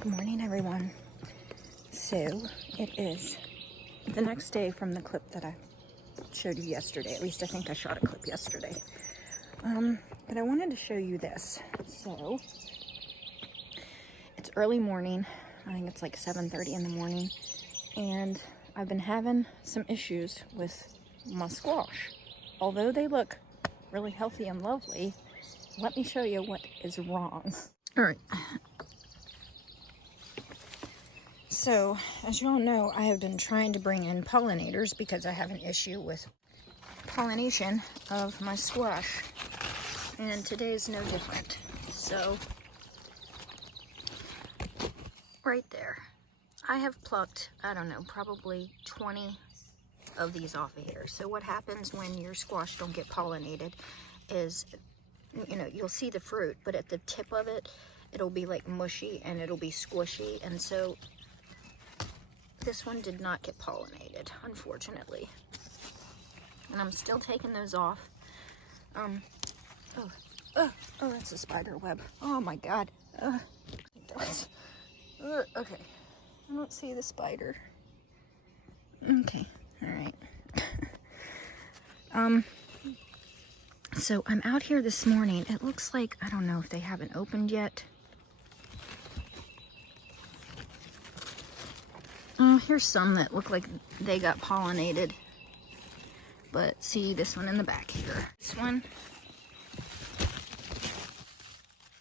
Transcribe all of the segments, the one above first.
Good morning, everyone. So it is the next day from the clip that I showed you yesterday. At least I think I shot a clip yesterday. But I wanted to show you this. So it's early morning. I think it's like 7:30 in the morning. And I've been having some issues with my squash. Although they look really healthy and lovely, let me show you what is wrong. All right. So, as you all know, I have been trying to bring in pollinators because I have an issue with pollination of my squash. And today is no different. So, right there. I have plucked, I don't know, probably 20 of these off of here. So what happens when your squash don't get pollinated is, you know, you'll see the fruit, but at the tip of it, it'll be like mushy and it'll be squishy. And so this one did not get pollinated, unfortunately. And I'm still taking those off. Oh, that's a spider web. Oh my God. Okay. I don't see the spider. Okay, all right. So I'm out here this morning. It looks like, I don't know if they haven't opened yet. Oh, here's some that look like they got pollinated. But see this one in the back here. This one.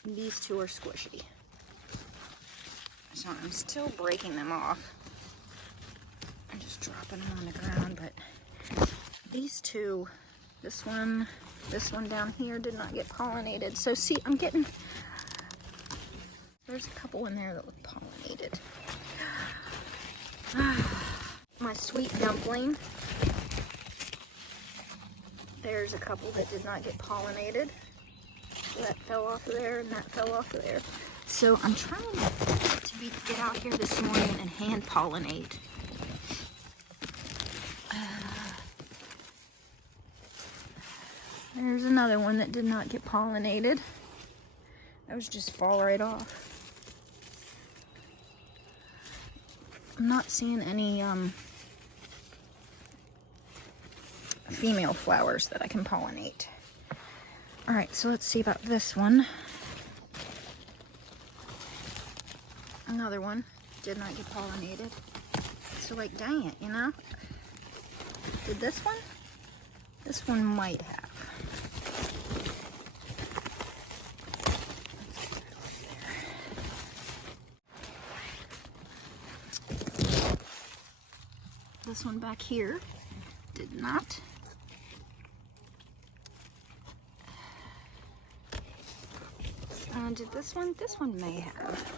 These two are squishy. So I'm still breaking them off. I'm just dropping them on the ground, but these two, this one down here did not get pollinated. So see, I'm getting, there's a couple in there that look pollinated. My sweet dumpling. There's a couple that did not get pollinated. That fell off of there and that fell off of there. So I'm trying to get out here this morning and hand pollinate. There's another one that did not get pollinated. Those just fall right off. I'm not seeing any female flowers that I can pollinate. All right, so let's see about this one. Another one did not get pollinated. So like, dang it, you know? Did this one? This one might have. This one back here did not. Did this one? This one may have.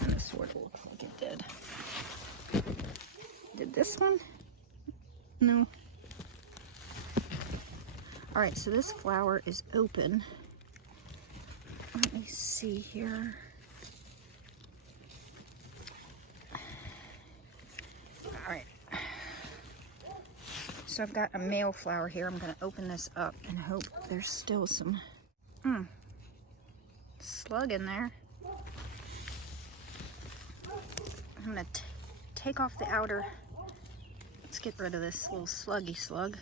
And this sort of looks like it did. Did this one? No. All right, so this flower is open. Let me see here. All right. So I've got a male flower here. I'm going to open this up and hope there's still some slug in there. I'm going to take off the outer. Let's get rid of this little sluggy slug.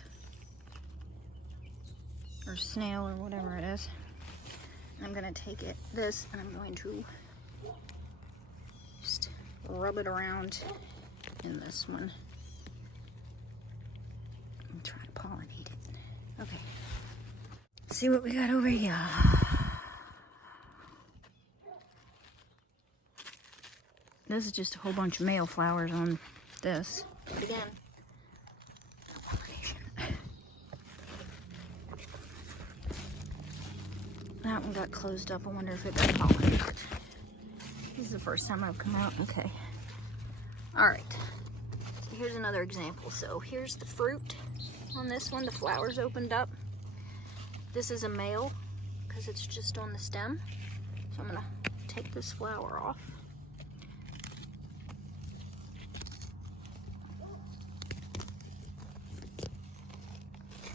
Or snail or whatever it is. And I'm going to take this and I'm going to just rub it around in this one. And try to pollinate it. Okay. See what we got over here. This is just a whole bunch of male flowers on this. But again, no pollination. That one got closed up. I wonder if it got pollinated. This is the first time I've come out. Okay. All right. So here's another example. So here's the fruit on this one. The flowers opened up. This is a male because it's just on the stem. So I'm going to take this flower off.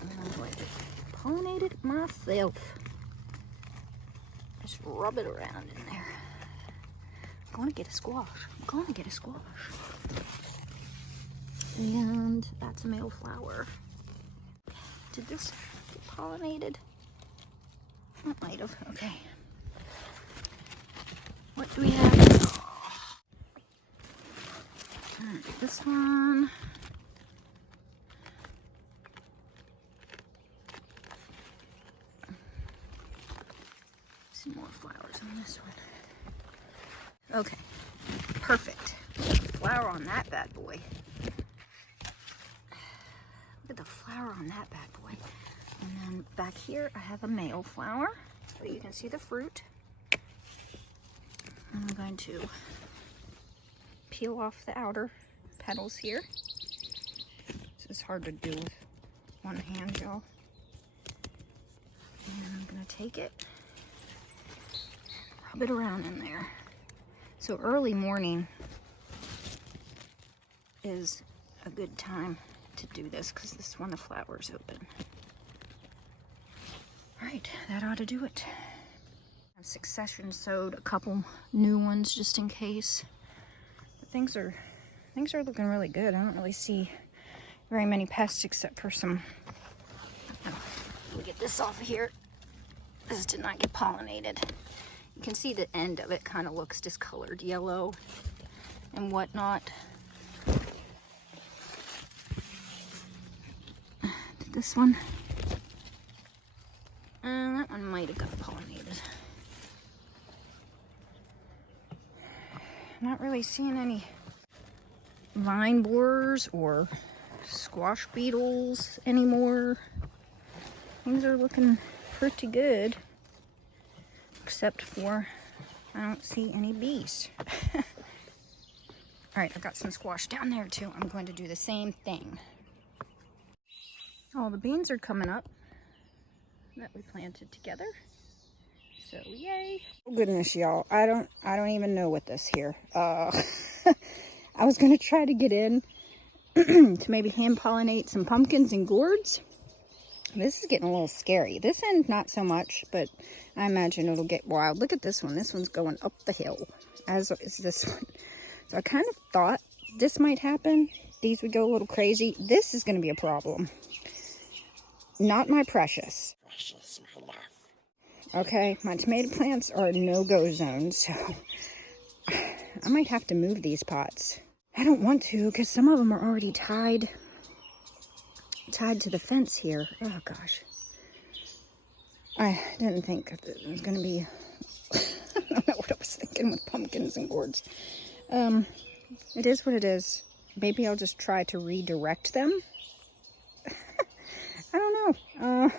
And then I'm going to pollinate it myself. Just rub it around in there. I'm going to get a squash. I'm going to get a squash. And that's a male flower. Did this get pollinated? It might have. Okay. What do we have now? Alright, this one. Some more flowers on this one. Okay, perfect. Flower on that bad boy. Look at the flower on that bad boy. And then back here I have a male flower, so you can see the fruit. I'm going to peel off the outer petals here. This is hard to do with one hand, y'all. And I'm gonna take it, rub it around in there. So early morning is a good time to do this because this is when the flowers open. All right, that ought to do it. I've succession sowed a couple new ones just in case. But things are looking really good. I don't really see very many pests except for some. Oh, let me get this off of here. This did not get pollinated. You can see the end of it kind of looks discolored yellow and whatnot. Did this one? That one might have got pollinated. Not really seeing any vine borers or squash beetles anymore. Things are looking pretty good, except for I don't see any bees. All right, I've got some squash down there too. I'm going to do the same thing. All the beans are coming up that we planted together. So yay. Oh goodness, y'all. I don't even know what this here. I was gonna try to get in to maybe hand pollinate some pumpkins and gourds. This is getting a little scary. This end not so much, but I imagine it'll get wild. Look at this one. This one's going up the hill, as is this one. So I kind of thought this might happen. These would go a little crazy. This is going to be a problem. Not my precious. Precious, my love. Okay, my tomato plants are a no-go zone, so I might have to move these pots. I don't want to because some of them are already tied to the fence here. Oh gosh. I didn't think that it was going to be, I don't know what I was thinking with pumpkins and gourds. It is what it is. Maybe I'll just try to redirect them. I don't know.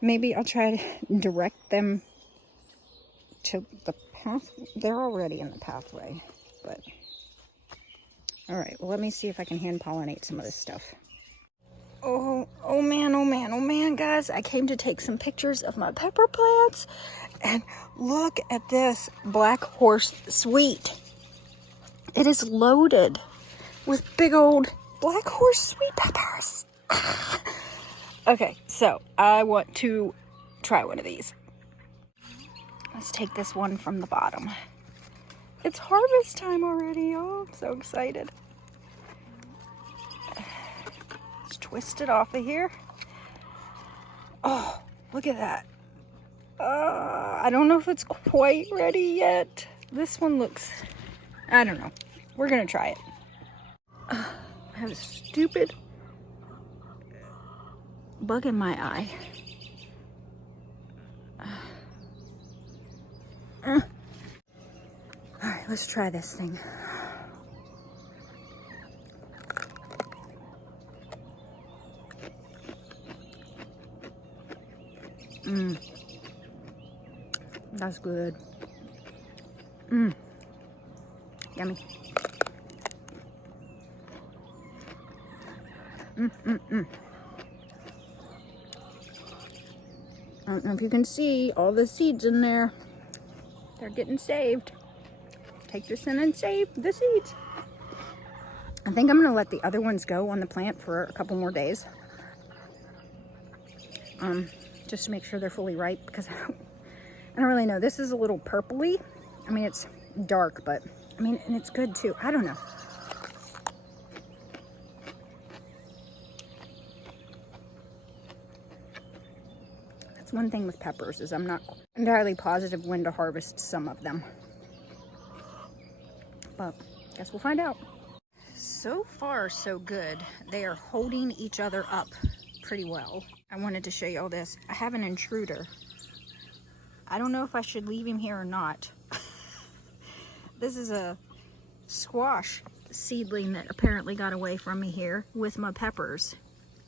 Maybe I'll try to direct them to the path. They're already in the pathway, but all right. Well, let me see if I can hand pollinate some of this stuff. Oh man, guys. I came to take some pictures of my pepper plants, and look at this black horse sweet. It is loaded with big old black horse sweet peppers. Okay, so I want to try one of these. Let's take this one from the bottom. It's harvest time already, y'all. I'm so excited. Let's twist it off of here. Oh, look at that. I don't know if it's quite ready yet. This one looks, I don't know. We're gonna try it. I have a stupid bug in my eye. All right, let's try this thing. That's good. Yummy. I don't know if you can see all the seeds in there. They're getting saved. Take this in and save the seeds. I think I'm going to let the other ones go on the plant for a couple more days. Just to make sure they're fully ripe, because I don't really know. This is a little purpley. I mean, it's dark, but I mean, and it's good too. I don't know. That's one thing with peppers, is I'm not entirely positive when to harvest some of them. But I guess we'll find out. So far, so good. They are holding each other up pretty well. I wanted to show you all this. I have an intruder. I don't know if I should leave him here or not. This is a squash seedling that apparently got away from me here with my peppers.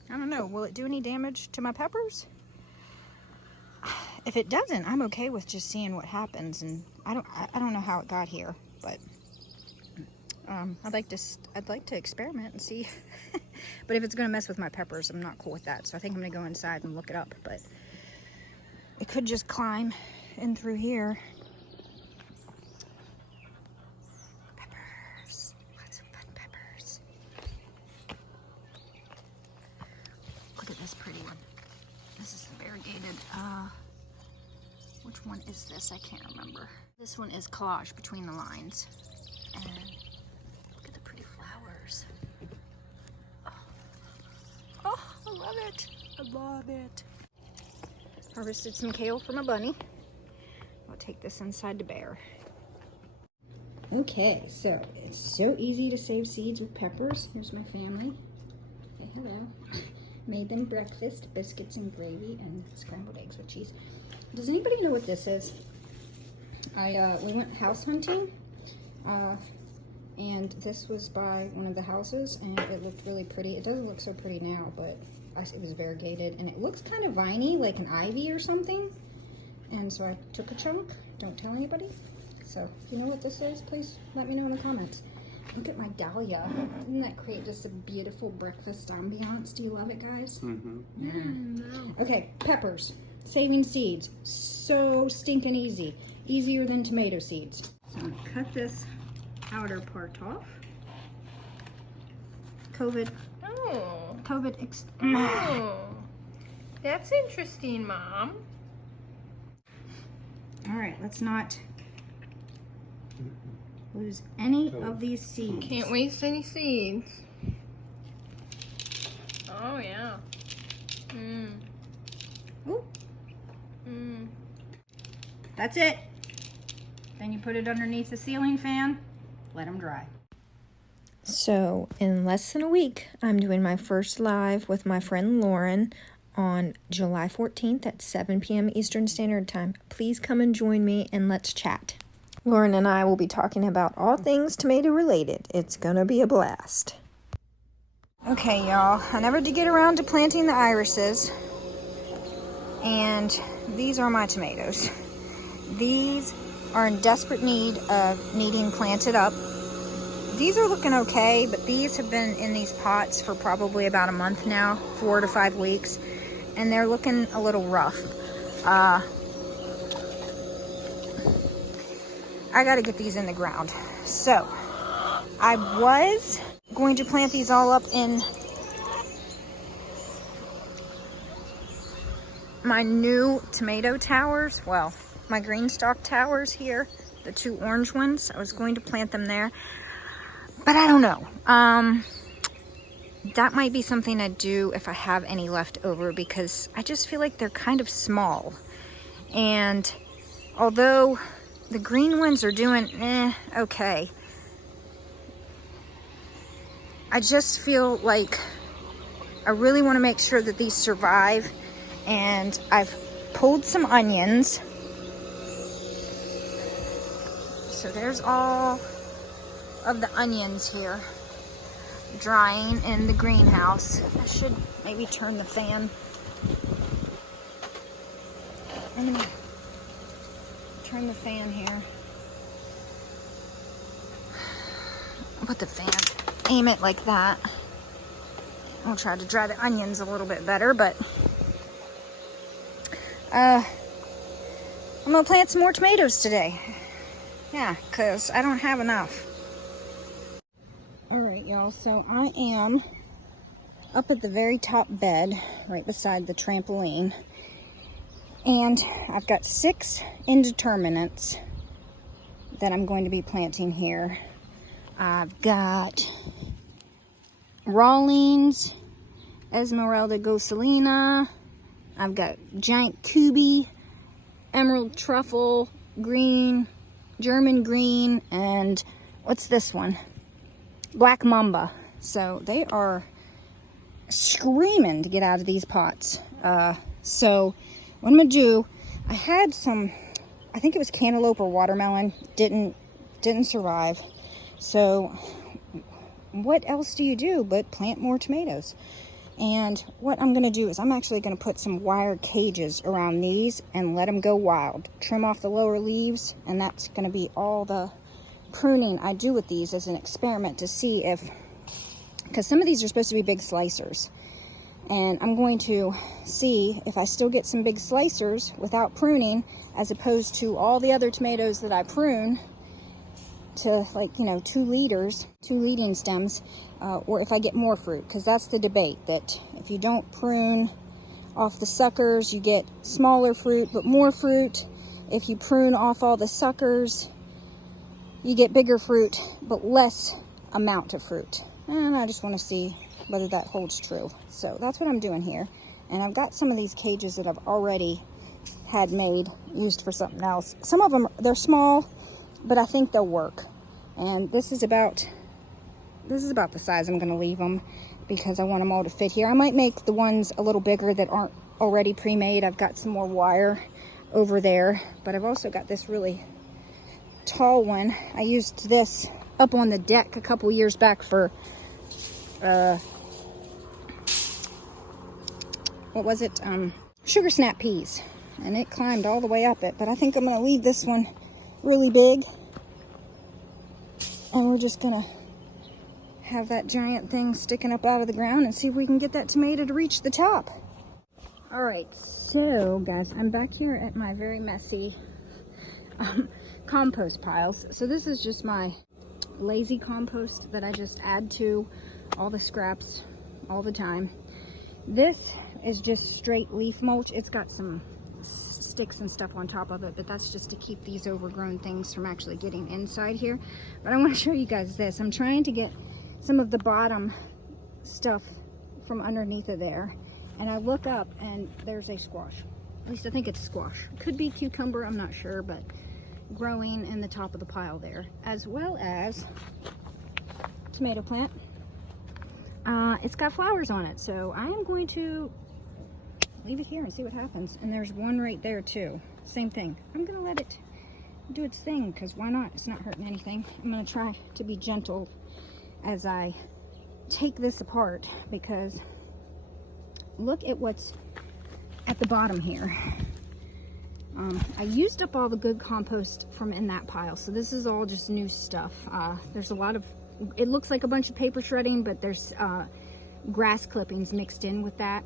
I don't know, will it do any damage to my peppers? If it doesn't, I'm okay with just seeing what happens, and I don't know how it got here, but I'd like to experiment and see. But if it's gonna mess with my peppers, I'm not cool with that. So I think I'm gonna go inside and look it up, but it could just climb in through here. Peppers, lots of fun peppers. Look at this pretty one. This is variegated. Which one is this? I can't remember. This one is collage between the lines. And look at the pretty flowers. Oh, I love it. I love it. Harvested some kale from a bunny. I'll take this inside to bear. Okay, so it's so easy to save seeds with peppers. Here's my family. Say hello. Made them breakfast, biscuits and gravy, and scrambled eggs with cheese. Does anybody know what this is? We went house hunting, and this was by one of the houses, and it looked really pretty. It doesn't look so pretty now, but it was variegated, and it looks kind of viney, like an ivy or something. And so I took a chunk. Don't tell anybody. So if you know what this is, please let me know in the comments. Look at my dahlia. Doesn't that create just a beautiful breakfast ambiance? Do you love it, guys? Mm-hmm. No. Okay, peppers. Saving seeds. So stinking easy. Easier than tomato seeds. So I'm gonna cut this outer part off. COVID. Oh, that's interesting, Mom. All right, let's not lose any of these seeds. Can't waste any seeds. Oh, yeah. Ooh. That's it. Then you put it underneath the ceiling fan, let them dry. So in less than a week, I'm doing my first live with my friend Lauren on July 14th at 7 p.m. Eastern Standard Time. Please come and join me and let's chat. Lauren and I will be talking about all things tomato related. It's gonna be a blast. Okay, y'all, I never did get around to planting the irises, and these are my tomatoes. These are in desperate need of needing planted up. These are looking okay, but these have been in these pots for probably about a month now, 4 to 5 weeks, and they're looking a little rough. I gotta get these in the ground. So I was going to plant these all up in my new tomato towers. Well, my green stalk towers here, the 2 orange ones. I was going to plant them there, but I don't know. That might be something I'd do if I have any left over, because I just feel like they're kind of small. And although the green ones are doing okay, I just feel like I really want to make sure that these survive. And I've pulled some onions. So there's all of the onions here drying in the greenhouse. I should maybe turn the fan. I'm gonna turn the fan here. I'll put the fan, aim it like that. I'll try to dry the onions a little bit better, but I'm gonna plant some more tomatoes today. Yeah, because I don't have enough. All right, y'all, so I am up at the very top bed, right beside the trampoline. And I've got 6 indeterminates that I'm going to be planting here. I've got Rawlings, Esmeralda Gosselina. I've got Giant Kubi, Emerald Truffle, Green, German Green, and what's this one? Black Mamba. So they are screaming to get out of these pots. So what I'm gonna do, I had some, I think it was cantaloupe or watermelon, didn't survive. So what else do you do but plant more tomatoes? And what I'm gonna do is I'm actually gonna put some wire cages around these and let them go wild. Trim off the lower leaves, and that's gonna be all the pruning I do with these as an experiment to see if, because some of these are supposed to be big slicers, and I'm going to see if I still get some big slicers without pruning, as opposed to all the other tomatoes that I prune to, like, you know, 2 leading stems, or if I get more fruit, because that's the debate, that if you don't prune off the suckers, you get smaller fruit but more fruit. If you prune off all the suckers, you get bigger fruit but less amount of fruit. And I just want to see whether that holds true. So that's what I'm doing here. And I've got some of these cages that I've already had made, used for something else. Some of them, they're small, but I think they'll work. And this is about the size I'm going to leave them, because I want them all to fit here. I might make the ones a little bigger that aren't already pre-made. I've got some more wire over there, but I've also got this really tall one. I used this up on the deck a couple years back for what was it, sugar snap peas, and it climbed all the way up it. But I think I'm going to leave this one really big, and we're just going to have that giant thing sticking up out of the ground and see if we can get that tomato to reach the top. All right, so guys, I'm back here at my very messy compost piles. So this is just my lazy compost that I just add to all the scraps all the time. This is just straight leaf mulch. It's got some sticks and stuff on top of it, but that's just to keep these overgrown things from actually getting inside here. But I want to show you guys this. I'm trying to get some of the bottom stuff from underneath of there, and I look up and there's a squash. At least I think it's squash. Could be cucumber, I'm not sure, but growing in the top of the pile there, as well as tomato plant. It's got flowers on it, so I am going to leave it here and see what happens. And there's one right there too, same thing. I'm gonna let it do its thing, because why not? It's not hurting anything. I'm gonna try to be gentle as I take this apart, because look at what's at the bottom here. I used up all the good compost from in that pile, so this is all just new stuff. There's a lot of, it looks like a bunch of paper shredding, but there's grass clippings mixed in with that,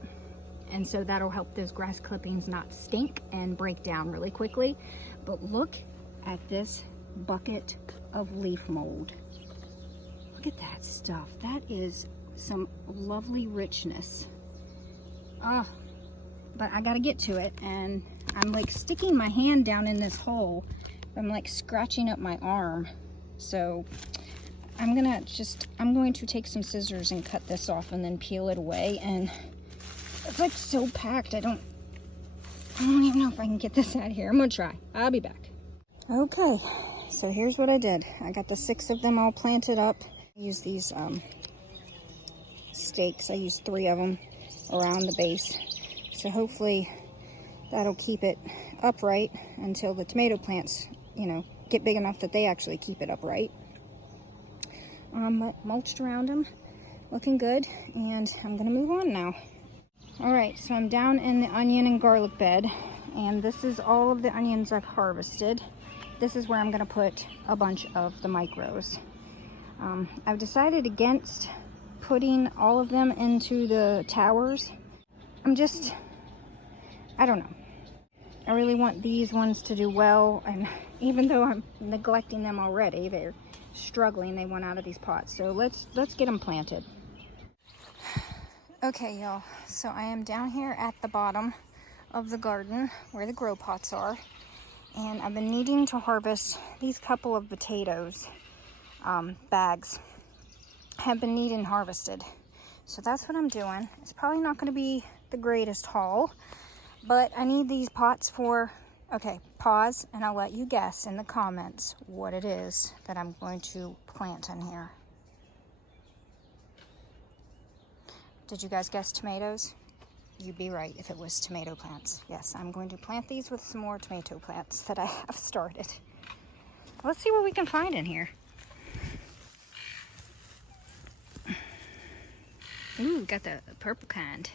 and so that'll help those grass clippings not stink and break down really quickly. But look at this bucket of leaf mold. Look at that stuff. That is some lovely richness. But I gotta get to it, and I'm like sticking my hand down in this hole. I'm like scratching up my arm. So I'm going to take some scissors and cut this off and then peel it away. And it's like so packed. I don't even know if I can get this out of here. I'm gonna try. I'll be back. Okay, so here's what I did. I got the 6 of them all planted up. I used these stakes. I used 3 of them around the base. So hopefully that'll keep it upright until the tomato plants, you know, get big enough that they actually keep it upright. Mulched around them, looking good, and I'm gonna move on now. All right, so I'm down in the onion and garlic bed, and this is all of the onions I've harvested. This is where I'm gonna put a bunch of the micros. I've decided against putting all of them into the towers. I don't know. I really want these ones to do well, and even though I'm neglecting them already, they're struggling. They went out of these pots. So let's get them planted. Okay, y'all. So I am down here at the bottom of the garden where the grow pots are, And I've been needing to harvest these couple of potatoes bags. Have been needing harvested. So that's what I'm doing. It's probably not going to be the greatest haul, but I need these pots for, okay, pause and I'll let you guess in the comments what it is that I'm going to plant in here. Did you guys guess tomatoes? You'd be right if it was tomato plants. Yes, I'm going to plant these with some more tomato plants that I have started. Let's see what we can find in here. Ooh, got the purple kind.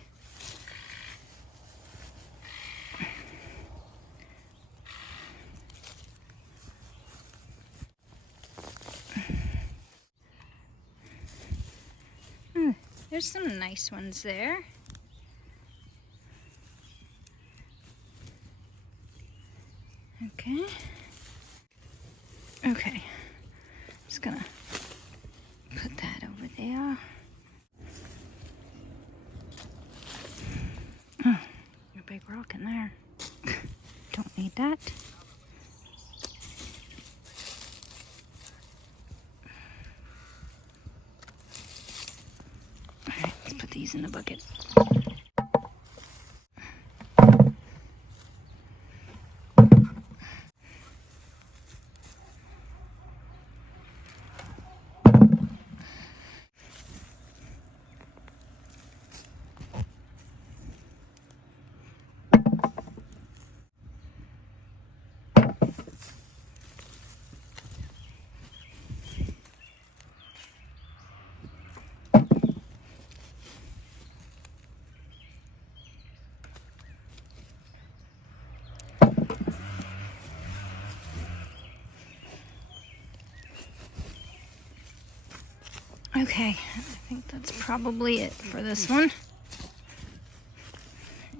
There's some nice ones there. Okay. Okay. Just gonna put that over there. Oh, a big rock in there. Don't need that. Alright, let's put these in the bucket. Okay, I think that's probably it for this one.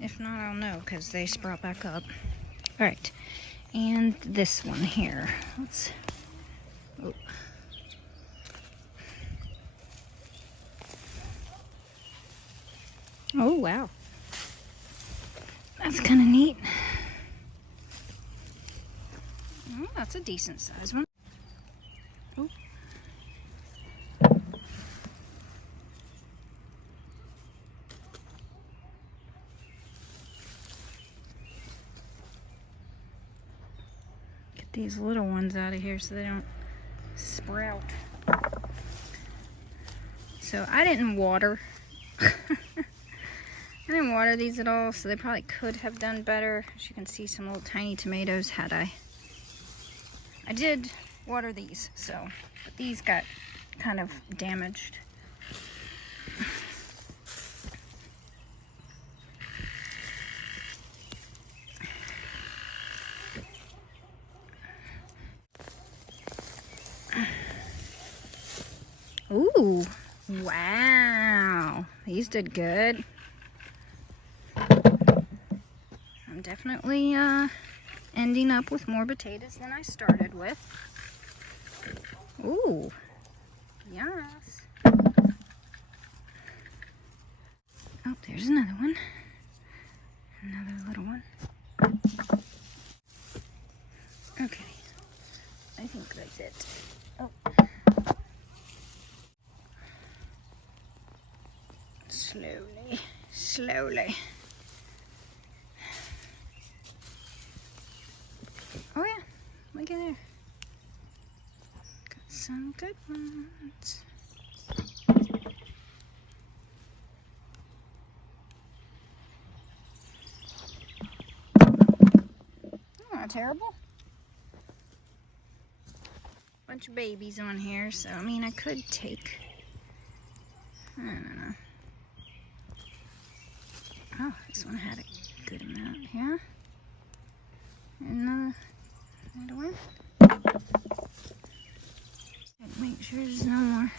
If not, I'll know because they sprout back up. All right, and this one here. Let's. Oh. Oh wow, that's kind of neat. Oh, that's a decent size one. Oh. Get these little ones out of here so they don't sprout. So I didn't water. I didn't water these at all, so they probably could have done better. As you can see, some little tiny tomatoes had I did water these, so, but these got kind of damaged. Ooh, wow, these did good. I'm definitely ending up with more potatoes than I started with. Ooh, yes. Oh, there's another one. Another little one. Okay, I think that's it. Oh. Slowly, slowly. Oh yeah, look at there. Got some good ones. Not terrible. Bunch of babies on here, so I mean I could take, I don't know. Oh, this one had a good amount here. Another one. Make sure there's no more.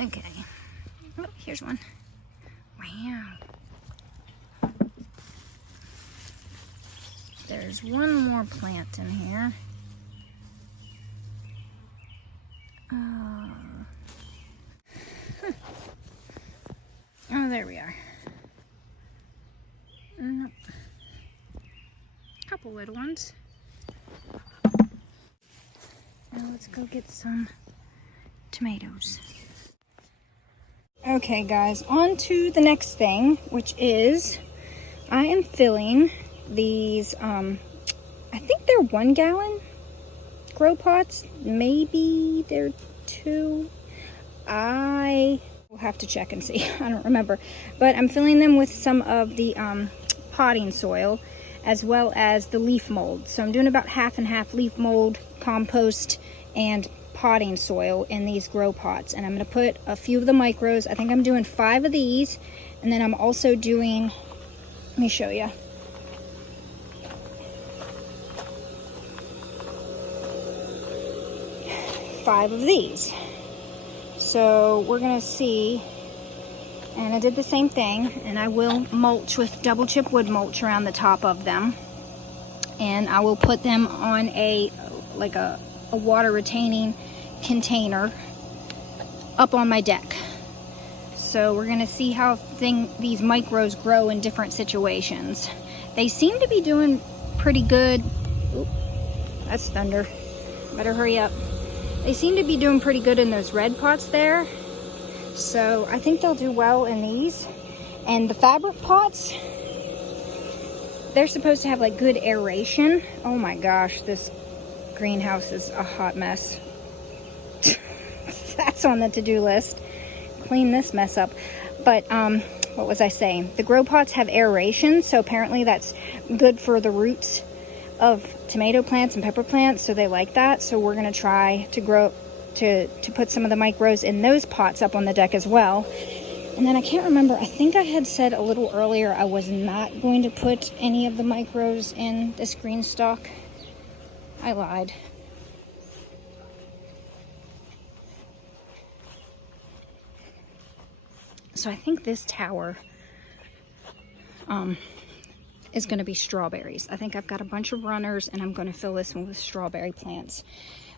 Okay. Oh, here's one. Wow. There's one more plant in here. Oh, there we are. Nope. couple little ones. Now let's go get some tomatoes. Okay guys, on to the next thing, which is I am filling these, I think they're 1 gallon grow pots. Maybe they're 2. I will have to check and see. I don't remember. But I'm filling them with some of the potting soil as well as the leaf mold. So I'm doing about half and half leaf mold, compost, and potting soil in these grow pots. And I'm going to put a few of the micros. I think I'm doing 5 of these. And then I'm also doing, let me show you. 5 of these. So we're gonna see, and I did the same thing, and I will mulch with double chip wood mulch around the top of them, and I will put them on a water retaining container up on my deck. So we're gonna see how these micros grow in different situations. They seem to be doing pretty good. Oop, that's thunder. Better hurry up. They seem to be doing pretty good in those red pots there. So I think they'll do well in these. And the fabric pots, they're supposed to have like good aeration. Oh my gosh, this greenhouse is a hot mess. That's on the to-do list. Clean this mess up. But what was I saying? The grow pots have aeration, so apparently that's good for the roots of tomato plants and pepper plants, so they like that. So we're going to try to put some of the micros in those pots up on the deck as well. And then I can't remember, I think I had said a little earlier I was not going to put any of the micros in this green stalk. I lied. So I think this tower is going to be strawberries. I think I've got a bunch of runners, and I'm going to fill this one with strawberry plants.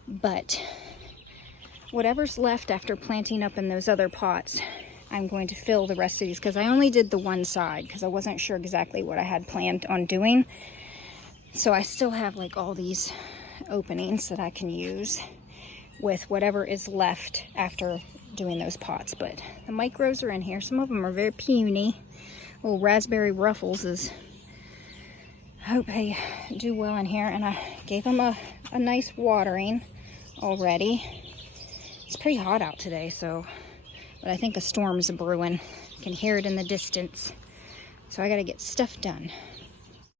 But whatever's left after planting up in those other pots, I'm going to fill the rest of these, because I only did the one side because I wasn't sure exactly what I had planned on doing. So I still have like all these openings that I can use with whatever is left after doing those pots. But the micros are in here. Some of them are very puny. Little raspberry ruffles is, I hope they do well in here. And I gave them a nice watering already. It's pretty hot out today, so, but I think a storm's brewing. You can hear it in the distance. So I gotta get stuff done.